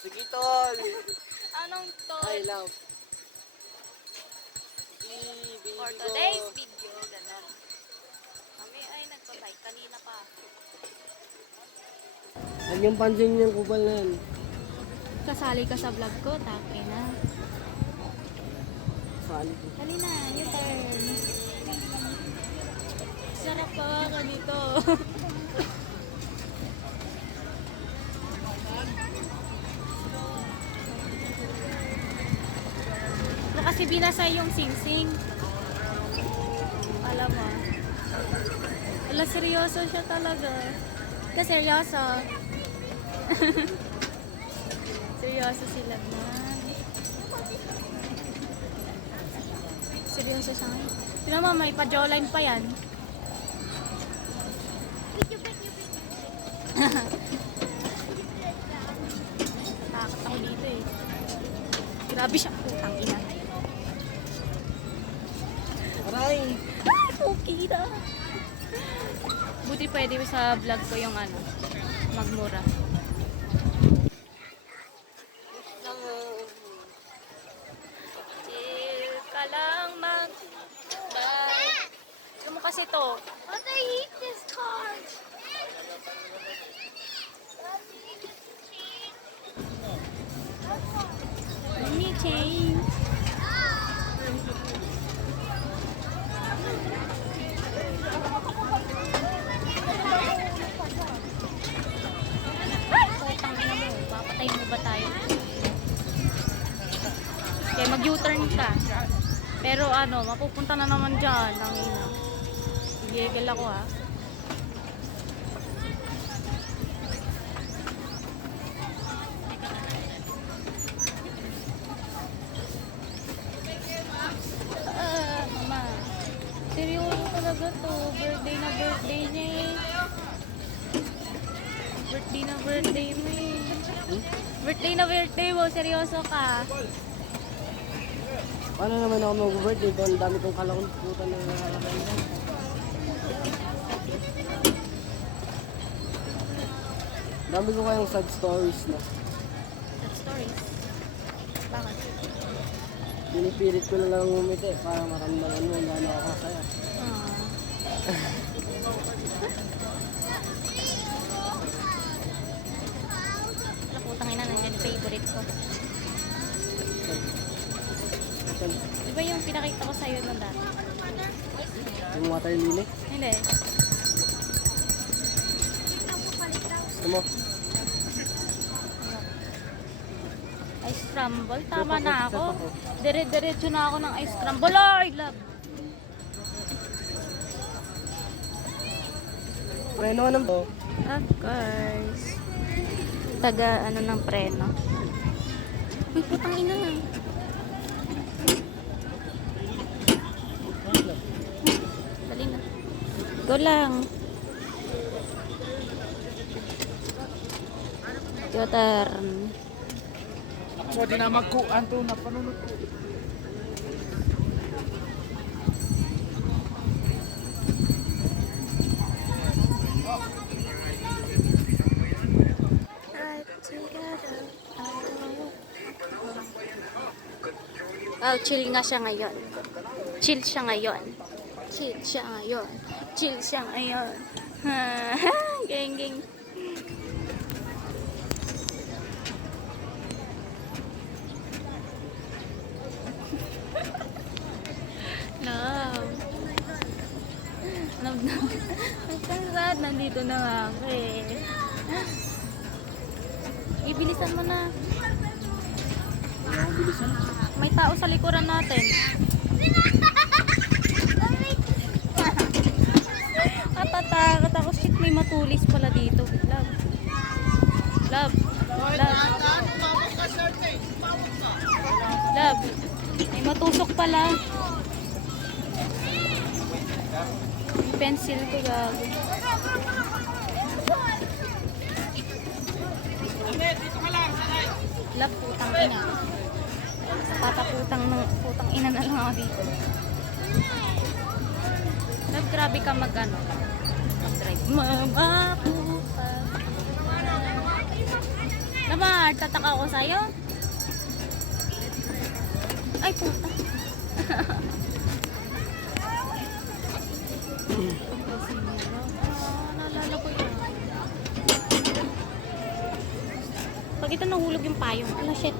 Sige, tol. Anong tol? I love. For today's video, gano'n. Kami ay nagpa-bike kanina pa. Huwag yung pansin yung kupal na yan. Kasali ka sa vlog ko, take na. Saan? Dali na, your turn. Sarap pa ganito. Ano kasi binasa yung sing-sing. Alam mo. Wala, seryoso siya talaga. Kasi seryoso. Seryoso sila na. Seryoso siya ngayon. Tignan mo, may pa-jawline pa yan. Takot ako dito eh. Grabe siya. Putang ina. Aray! Okay na. Buti pwede sa vlog ko yung ano, magmura. Chill ka lang mag-bye. Ano mo kasi to? But I hate this car. Let me change. Putang ina mo, papatayin mo ba tayo? Okay, mag-U-turn ka. Pero ano, mapupunta na naman dyan. Ang ina. Gigil ako ha. Mama. Seryoso talaga to. Birthday na birthday niya eh. Birthday na birthday mo eh. Birthday na birthday mo. Seryoso ka. Paano naman ako mag-birthday? Ang dami kong kalakot-putan na nakalakay na. Dami ko kayong sad stories na. Sad stories. Bakit? Pinipilit ko na lang umiti para maramdaman mo na ako kasaya. Putang ina, nandiyan yung favorite ko. Di ba yung pinakita ko sa'yo ng dati? Yung water lily? Hindi. Gusto mo? Ice crumble. Tama na ako. Dire-diretso na ako ng ice crumble. Ay, love. Preno ka naman. Of course. Taga ano ng preno. Uy, putang ina. Dali na. Go lang. Your turn. Ako din na magkuhan to na panunod ko. Oh, chill nga siya ngayon. Chill siya ngayon. Chill siya ngayon. Chill siya ngayon. Geng, geng. Love. Love na. Ang sad. Nandito na nga ako eh. Ibilisan mo na. Ang bilisan. May tao sa likuran natin. Katatakot ako. Shit, may matulis pala dito. Love. Love. Love. Love. May matusok pala. Yung pencil ko gago. Love, putang ina. Putang ina na lang ako dito. Love, grabe ka mag-ano. Mag-drive. Naman, Nag-heart attack ako sa'yo. Ay, puta. Naalala ko yun. Pag ito nahulog yung payong. Ala, shit.